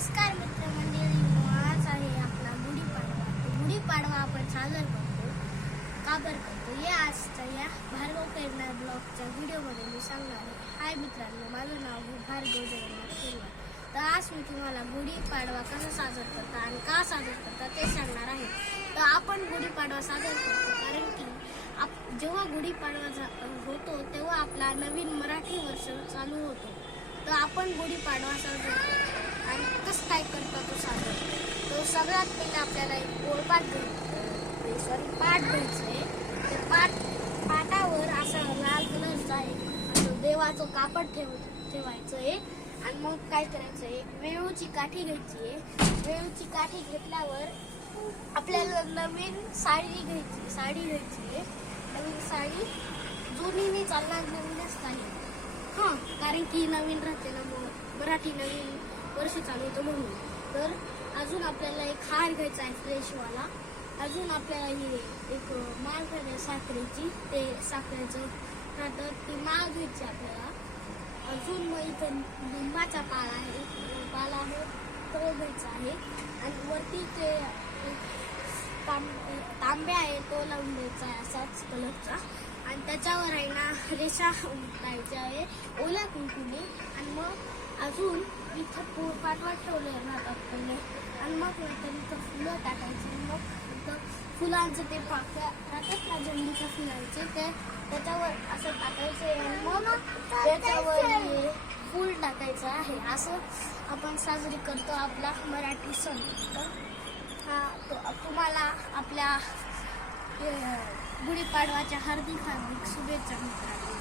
नमस्कार मित्रमंडळी, आज आहे आपला गुढीपाडवा. गुढीपाडवा आपण साजरा करतो. का बरं करतो हे आजच्या या भार्गव केरनार ब्लॉगच्या व्हिडिओमध्ये मी सांगणार आहे. हाय मित्रांनो, माझं नाव भार्गव जगन्नाथ केरनार. तर आज मी तुम्हाला गुढीपाडवा कसा साजरा करता आणि का साजरा करता ते सांगणार आहे. तर आपण गुढीपाडवा साजरा करतो कारण की जेव्हा गुढीपाडवा होतो तेव्हा आपला नवीन मराठी वर्ष चालू होतो. तर आपण गुढीपाडवा साजरा करतो आणि कसं काय करतो तो साजरा. तो सगळ्यात पहिले आपल्याला एक पाट घ्यायचं आहे. ते पाटावर असा लाल कलरचा आहे देवाचं कापड ठेवायचं आहे आणि मग काय करायचं आहे, वेळूची काठी घ्यायची आहे. वेळूची काठी घेतल्यावर आपल्याला नवीन साडी घ्यायची आहे. नवीन साडी जुनीने चालणार, नवीनच नाही कारण की नवीन राहते ना, मराठी नवीन वर्ष चालू होतं म्हणून. तर अजून आपल्याला एक हार घ्यायचा आहे फ्रेशवाला. अजून आपल्याला ही एक माळ घ्यायची साखरेची, ते साखरेचं राहतं ती माळ घ्यायची आपल्याला. अजून मग इथं लिंबाचा पाला आहे तो घ्यायचा आहे आणि वरती ते तांब्या आहे तो लावून द्यायचा आहे असाच कलरचा. आणि त्याच्यावर आहे ना रेषा लावायच्या आहे ओल्या कुंकूने. आणि मग अजून इथं पाठवा ठेवले राहतात पहिले आणि मग नंतर इथं फुलं टाकायची. मग इथं फुलांचं ते पाकळ्या राहतात ना झेंडूच्या फुलांचे, ते त्याच्यावर असं टाकायचे आणि मग त्याच्यावर फूल टाकायचं आहे. असं आपण साजरी करतो आपला मराठी सण. तर तुम्हाला आपल्या गुढीपाडवाच्या हार्दिक शुभेच्छा मित्रांनो.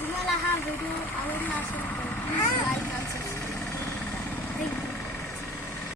तुम्हाला हा व्हिडिओ आवडला असेल तर प्लीज लाईक